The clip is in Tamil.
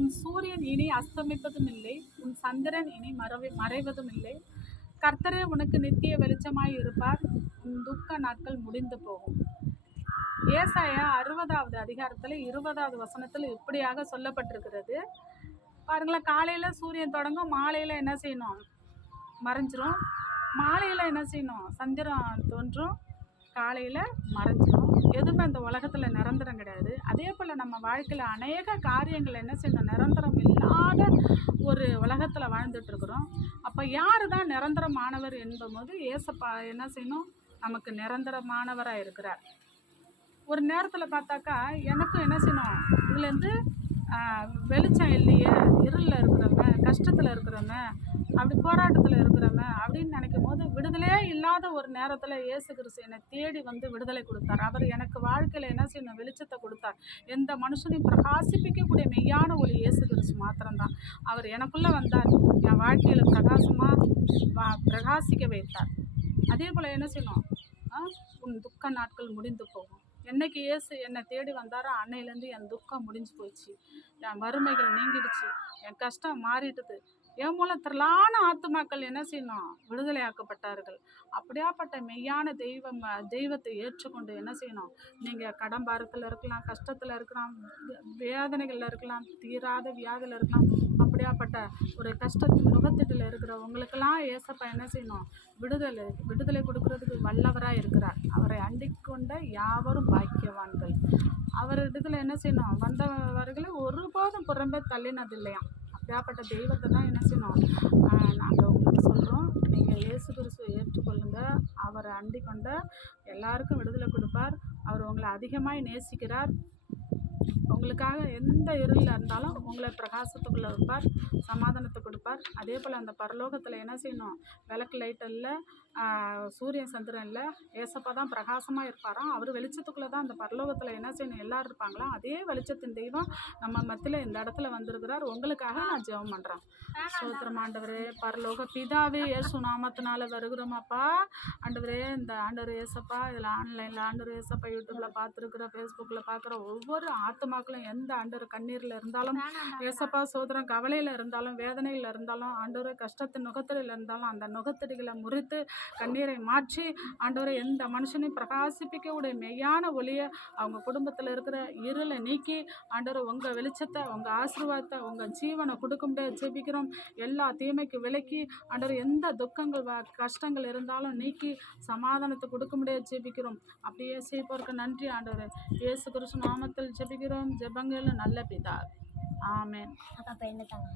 உன் சூரியன் இனி அஸ்தமிப்பதும் இல்லை உன் சந்திரன் இனி மறவி மறைவதும் இல்லை கர்த்தரே உனக்கு நித்திய வெளிச்சமாய் இருப்பார். உன் துக்க நாட்கள் முடிந்து போகும். ஏசாயா அறுபதாவது அதிகாரத்தில் இருபதாவது வசனத்தில் இப்படியாக சொல்லப்பட்டிருக்கிறது. பாருங்களேன் காலையில் சூரியன் தொடங்கும் மாலையில் என்ன செய்யணும்? மறைஞ்சிரும். மாலையில் என்ன செய்யணும்? சந்திரன் தோன்றும். காலையில் மறைஞ்சிடும் எதுவுமே அந்த உலகத்தில் நிரந்தரம் கிடையாது. அதே போல் நம்ம வாழ்க்கையில் அநேக காரியங்கள் என்ன செய்யணும்? நிரந்தரம் இல்லாத ஒரு உலகத்தில் வாழ்ந்துட்டுருக்குறோம் அப்போ யார் தான் நிரந்தரமானவர் என்பபோது ஏசப்பா என்ன செய்யணும்? நமக்கு நிரந்தரமானவராக இருக்கிறார். ஒரு நேரத்தில் பார்த்தாக்கா எனக்கும் என்ன செய்யணும்? இதுலேருந்து வெளிச்சம் இல்லையே இருளில் இருக்கிறவன் கஷ்டத்தில் இருக்கிறவன் அப்படி போராட்டத்தில் இருக்கிறவன் அப்படின்னு நினைக்கும் விடுதலையே இல்லாத ஒரு நேரத்தில் இயேசு கிறிஸ்து என்னை தேடி வந்து விடுதலை கொடுத்தார். அவர் எனக்கு வாழ்க்கையில் என்ன செய்யணும்? வெளிச்சத்தை கொடுத்தார். எந்த மனுஷனையும் பிரகாசிப்பிக்கக்கூடிய மெய்யான ஒரு இயேசு கிறிஸ்து மாத்திரம்தான். அவர் எனக்குள்ளே வந்தார். என் வாழ்க்கையில் பிரகாசமாக வா பிரகாசிக்க வைத்தார். அதே போல் என்ன செய்யணும்? ஆ? உன் துக்க நாட்கள் முடிந்து போகும். என்னைக்கு இயேசு என்னை தேடி வந்தாரோ அன்னையிலேருந்து என் துக்கம் முடிஞ்சு போயிடுச்சு. என் வறுமைகள் நீங்கிடுச்சு. என் கஷ்டம் மாறிட்டுது என் மூலம் திரளான ஆத்துமாக்கள் என்ன செய்யணும் விடுதலையாக்கப்பட்டார்கள். அப்படியாப்பட்ட மெய்யான தெய்வம் தெய்வத்தை ஏற்றுக்கொண்டு என்ன செய்யணும் நீங்கள் கடன் பாரத்தில் இருக்கலாம் கஷ்டத்தில் இருக்கலாம் வேதனைகளில் இருக்கலாம் தீராத வியாதியில் இருக்கலாம் அப்படியாப்பட்ட ஒரு கஷ்டத்தின் முகத்திட்டில் இருக்கிற உங்களுக்கெல்லாம் ஏசப்பா என்ன செய்யணும் விடுதலை விடுதலை கொடுக்கறதுக்கு வல்லவராக இருக்கிறார். அவரை அண்டிக்கொண்ட யாவரும் பாக்கியவான்கள். அவர் இடத்துல என்ன செய்யணும் வந்தவர்களை ஒருபோதும் புறம்பே தள்ளினது இல்லையாம் அப்படியாப்பட்ட தெய்வத்தை தான் என்ன செய்யணும்? நாங்கள் உங்களுக்கு சொல்கிறோம் நீங்கள் இயேசு கிறிஸ்துவை ஏற்றுக்கொள்ளுங்க. அவரை அண்டி கொண்ட எல்லாருக்கும் விடுதலை கொடுப்பார். அவர் உங்களை அதிகமாய் நேசிக்கிறார். உங்களுக்காக எந்த இருளில் இருந்தாலும் உங்களை பிரகாசத்துக்குள்ளே வைப்பார் சமாதானத்தை கொடுப்பார். அதே போல் அந்த பரலோகத்தில் என்ன செய்யணும்? விளக்கு லைட் இல்லை சூரியன் சந்திரன் இல்லை. ஏசப்பா தான் பிரகாசமாக இருப்பாராம் அவர் வெளிச்சத்துக்குள்ளே தான் அந்த பரலோகத்தில் என்ன செய்யணும்? எல்லோரும் இருப்பாங்களாம் அதே வெளிச்சத்தின் தெய்வம் நம்ம மத்தியில் இந்த இடத்துல வந்திருக்கிறார். உங்களுக்காக நான் ஜெபம் பண்ணுறேன் சோத்திரமாண்டவரே பரலோக பிதாவே இயேசு நாமத்தினால வருகிறோமாப்பா ஆண்டவரே இந்த ஆண்டவர் ஏசப்பா இதில் ஆன்லைனில் ஆண்டவர் ஏசப்பா யூடியூப்பில் பார்த்துருக்குற ஃபேஸ்புக்கில் பார்க்குற ஒவ்வொரு ஆத்துமாக்களும் எந்த ஆண்டவர் கண்ணீரில் இருந்தாலும் ஏசப்பா சோதரம் கவலையில் இருந்தாலும் வேதனையில் இருந்தாலும் ஆண்டவர் கஷ்டத்தின் நுகத்தடியில் இருந்தாலும் அந்த நுகத்தடிகளை முறித்து கண்ணீரை மாற்றி ஆண்டவரை எந்த மனுஷனையும் பிரகாசிப்பிக்கக்கூடிய மெய்யான ஒளியை அவங்க குடும்பத்தில் இருக்கிற இருளை நீக்கி ஆண்டவரை உங்கள் வெளிச்சத்தை உங்கள் ஆசீர்வாதத்தை உங்கள் ஜீவனை கொடுக்க முடியாது ஜெபிக்கிறோம். எல்லா தீமைக்கு விலக்கி ஆண்டவர் எந்த துக்கங்கள் கஷ்டங்கள் இருந்தாலும் நீக்கி சமாதானத்தை கொடுக்க முடியாது ஜெபிக்கிறோம். அப்படியே செய்ப்போருக்கு நன்றி ஆண்டவர். இயேசு கிருஷ்ண நாமத்தில் ஜெபிக்கிறோம். ஜெபங்கள் நல்ல பிதா. ஆமேன். அப்போ என்ன தாங்க?